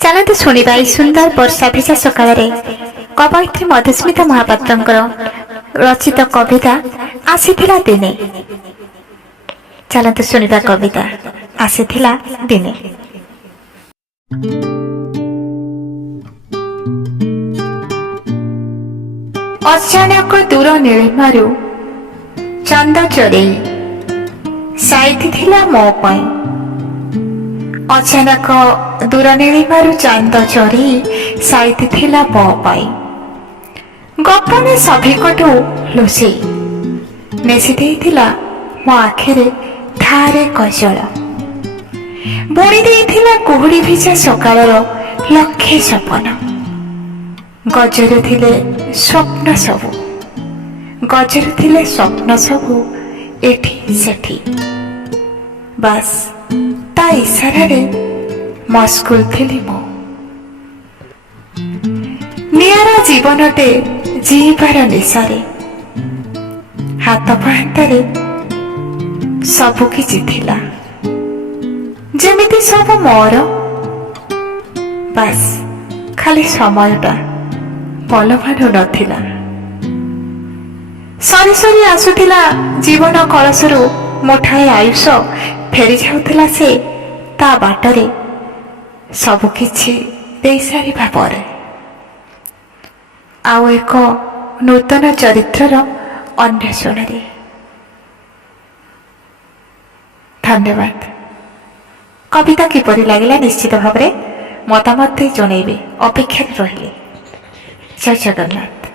ଚାଲନ୍ତୁ ଶୁଣିବା ଏହି ସୁନ୍ଦର ବର୍ଷା ଭିଜା ସକାଳରେ କବୟିତ୍ରୀ ମଧୁସ୍ମିତା ମହାପାତ୍ରଙ୍କର ରଚିତ କବିତା ଆସିଥିଲା ଦିନେ। ଚାଲନ୍ତୁ ଶୁଣିବା କବିତା ଆସିଥିଲା ଦିନେ। ଅଚାନକ ଦୂର ନୀଳିମାରୁ ଚାନ୍ଦ ଚରେଇ ସାଇତିଥିଲା ମୋ ପାଇଁ। ଅଚାନକ ଦୂର ନୀଳିମାରୁ ଚାନ୍ଦ ଚରେଇ ସାଇତିଥିଲା ମୋ ପାଇଁ। ଗୋପନ ସଭିଙ୍କଠୁ ଲୁଚେଇ ନେସି ଦେଇଥିଲା ମୋ ଆଖିରେ ଧାରେ କଜଳ। ବୁଣି ଦେଇଥିଲା କୁହୁଡ଼ି ଭିଜା ସକାଳର ଲକ୍ଷେ ସପନ। ଗଜରୁ ଥିଲେ ସ୍ୱପ୍ନ ସବୁ, ଗଜରୁ ଥିଲେ ସ୍ୱପ୍ନ ସବୁ ଏଠି ସେଠି। ବାସ୍ ତା ଇଶାରାରେ ମସ୍ଗୁଲ ଥିଲି ମୁଁ। ନିଆରା ଜୀବନଟେ ଜୀଇବାର ନିଶାରେ ହାତ ପାହାନ୍ତାରେ ସବୁ କିଛି ଥିଲା, ଯେମିତି ସବୁ ମୋର। ବାସ୍ ଖାଲି ସମୟଟା ଭଲ ମାନୁ ନଥିଲା। ସରି ସରି ଆସୁଥିଲା ଜୀବନ କଳସରୁ ମୁଠାଏ ଆୟୁଷ। ଫେରି ଯାଉଥିଲା ସେ ତା ବାଟରେ ସବୁ କିଛି ଦେଇସାରିବା ପରେ। ଆଉ ଏକ ନୂତନ ଚରିତ୍ରର ଅନ୍ୱେଷଣରେ। ଧନ୍ୟବାଦ। କବିତା କିପରି ଲାଗିଲା ନିଶ୍ଚିତ ଭାବରେ ମତାମତ ଦେଇ ଜଣାଇବେ। ଅପେକ୍ଷାରେ ରହିଲେ। ଜୟ ଜଗନ୍ନାଥ।